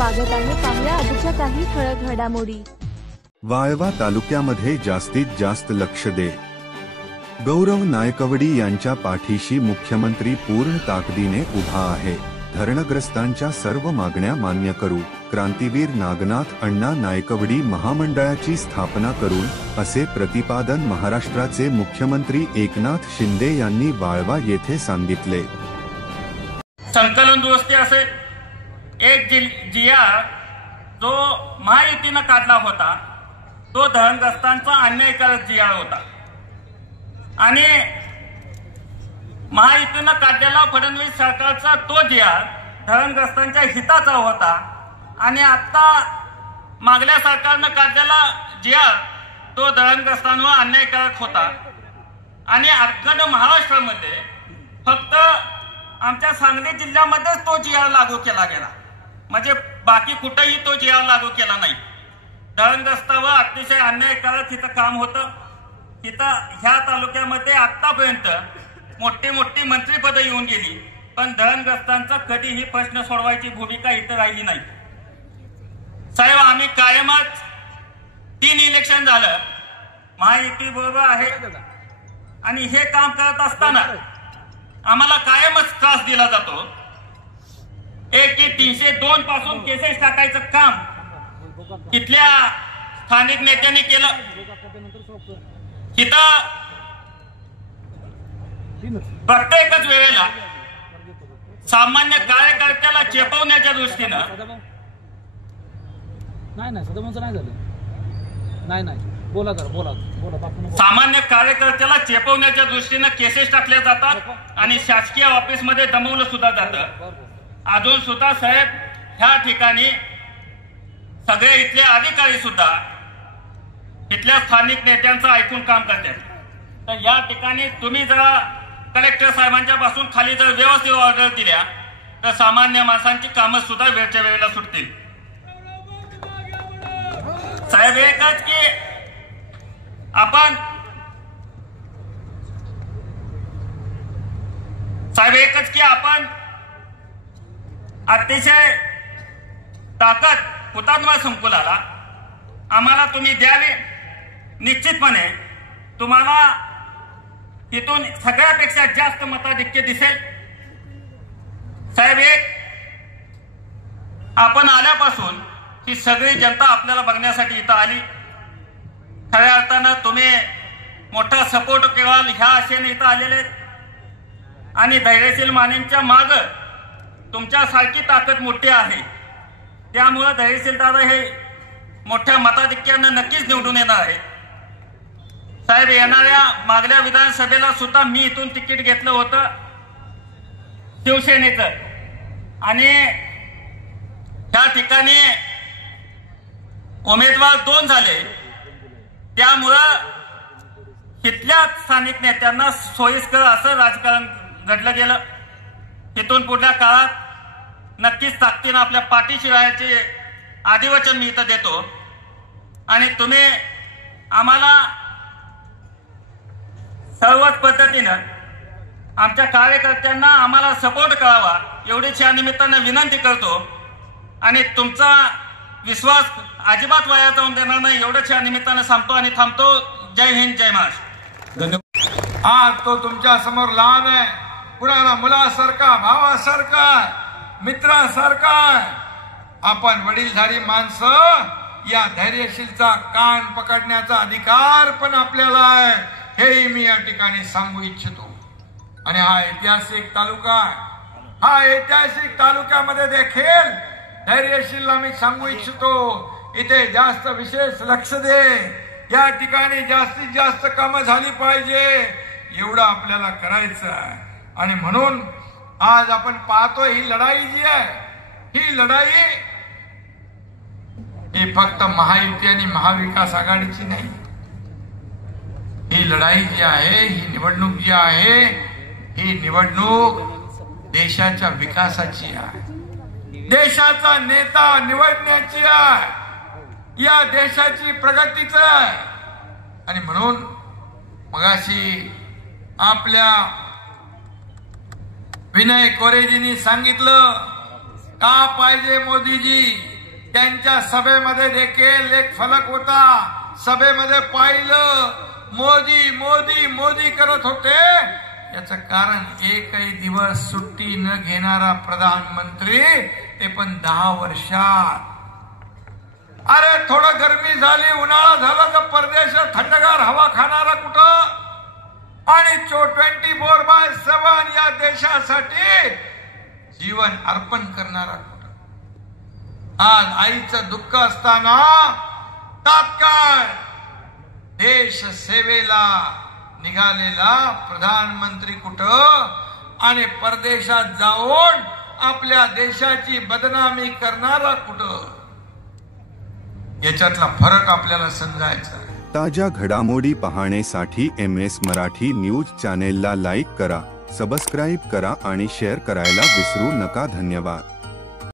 स्वागत आहे। पाहूया आजच्या काही ठळक घडामोडी। वाळवा तालुक्यामध्ये जास्तीत जास्त लक्ष दे। गौरव नायकवडी यांच्या पाठीशी मुख्यमंत्री पूर्ण ताकदीने उभा आहे। धरणग्रस्तांच्या सर्व मागण्या मान्य करू। क्रांतीवीर नागनाथ अण्णा नायकवडी महामंडळाची स्थापना करू, असे प्रतिपादन महाराष्ट्राचे मुख्यमंत्री एकनाथ शिंदे यांनी वाळवा येथे सांगितले। संकलन दुरुस्ती असे एक जिया जो महायुतीने काढला होता तो धरणग्रस्तांचा अन्यायकारक जिया होता आणि महायुतीने काढलेला फडणवीस सरकारचा तो जिया धरणग्रस्तांच्या हिताचा होता आणि आता मागल्या सरकारने काढलेला जिया तो धरणग्रस्तांवर अन्यायकारक होता आणि अखंड महाराष्ट्रामध्ये फक्त आमच्या सांगली जिल्ह्यामध्येच तो जिया लागू केला गेला, म्हणजे बाकी कुठेही तो जिया लागू केला नाही। धरणग्रस्तावर अतिशय अन्यायकारक इथं काम होतं। इथं ह्या तालुक्यामध्ये आतापर्यंत मोठी मोठी मंत्रीपद येऊन गेली, पण धरणग्रस्तांचा कधीही प्रश्न सोडवायची भूमिका इथं राहिली नाही। साहेब, आम्ही कायमच 3 इलेक्शन झालं महायुती बरोबर आहे आणि हे काम करत असताना आम्हाला कायमच त्रास दिला जातो। एक की 302 पासून केसेस टाकायचं काम इथल्या स्थानिक नेत्यांनी केलं। इथं प्रत्येकच वेळेला सामान्य कार्यकर्त्याला चेपवण्याच्या दृष्टीनं सामान्य कार्यकर्त्याला चेपवण्याच्या दृष्टीनं केसेस टाकल्या जातात आणि शासकीय ऑफिसमध्ये दमवलं सुद्धा जातं। अजून सुद्धा साहेब ह्या ठिकाणी सगळे इथले अधिकारी सुद्धा इथल्या स्थानिक नेत्यांचं ऐकून काम करतात। तर या ठिकाणी तुम्ही जरा कलेक्टर साहेबांच्या पासून खाली जर व्यवस्थित ऑर्डर दिल्या तर सामान्य माणसांची कामं सुद्धा वेळच्या वेळेला सुटतील। साहेब, एकच की आपण अतिशय ताकद हुतात्मा संकुलाला आम्हाला तुम्ही द्यावे। निश्चितपणे तुम्हाला इथून सगळ्यापेक्षा जास्त मताधिक्य दिसेल। साहेब, एक आपण आल्यापासून ही सगळी जनता आपल्याला बघण्यासाठी इथं आली। खऱ्या अर्थानं तुम्ही मोठा सपोर्ट केवळ ह्या आशेने इथं आलेले आणि धैर्यशील मानेंच्या माग तुमच्यासारखी ताकद मोठी आहे। त्यामुळे धैर्यशील दादा हे मोठ्या मताधिक्यानं नक्कीच निवडून येणार आहे। साहेब, येणाऱ्या मागल्या विधानसभेला सुद्धा मी इथून तिकीट घेतलं होतं शिवसेनेचं आणि त्या ठिकाणी उमेदवार 2 झाले। त्यामुळं इथल्या स्थानिक नेत्यांना सोयीस्कर असं राजकारण घडलं गेलं। इथून पुढल्या काळात नक्कीच ताकदीनं आपल्या पाठीशी राहायचे आदिवचन मी इथं देतो आणि तुम्ही आम्हाला सर्वच पद्धतीनं आमच्या कार्यकर्त्यांना आम्हाला सपोर्ट करावा एवढीच या निमित्तानं विनंती करतो आणि तुमचा विश्वास अजिबात वाया जाऊन देणार नाही एवढंच या निमित्तानं सांगतो आणि थांबतो। जय हिंद, जय महाराष्ट्र। धन्यवाद। आज तो तुमच्या समोर लहान आहे, कुणाला मुलासारखा, भावासारखा, मित्रासारखा। आपण वडीलधारी माणसं, या धैर्यशीलचा कान पकडण्याचा अधिकार पण आपल्याला आहे, हेही मी या ठिकाणी सांगू इच्छितो। आणि हा ऐतिहासिक तालुका, हा ऐतिहासिक तालुक्यामध्ये देखील धैर्यशीलला मी सांगू इच्छितो, इथे जास्त विशेष लक्ष दे। या ठिकाणी जास्तीत जास्त कामं झाली पाहिजे एवढं आपल्याला करायचं आहे। आणि म्हणून आज आपण पाहतोय ही लढाई जी आहे, ही लढाई ही फक्त महायुती आणि महाविकास आघाडीची नाही। ही लढाई जी आहे, ही निवडणूक जी आहे, ही निवडणूक देशाच्या विकासाची आहे, देशाचा नेता निवडण्याची आहे, या देशाची प्रगतीच आहे। आणि म्हणून मगाशी आपल्या विनय कोरेजींनी सांगितलं का पाहिजे मोदीजी, त्यांच्या सभेमध्ये देखील एक फलक होता. सभेमध्ये पाहिलं मोदी मोदी मोदी करत होते. याचं कारण एकही दिवस सुट्टी न घेणारा प्रधानमंत्री, ते पण 10 वर्षात. अरे थोडं गरमी झाली, उन्हाळा झाला तर परदेशात थंडगार हवा खाणारा कुठं, आणि 24/7 या देशासाठी जीवन अर्पण करणारा कुठं. आज आईचं दुःख असताना तात्काळ देश सेवेला निघालेला प्रधानमंत्री कुठं, आणि परदेशात जाऊन आपल्या देशाची बदनामी करणारा कुठं. याच्यातला फरक आपल्याला समजायचा आहे. ताज्या घडामोडी पाहण्यासाठी MS मराठी न्यूज चॅनेलला लाईक करा, सबस्क्राईब करा आणि शेअर करायला विसरू नका. धन्यवाद.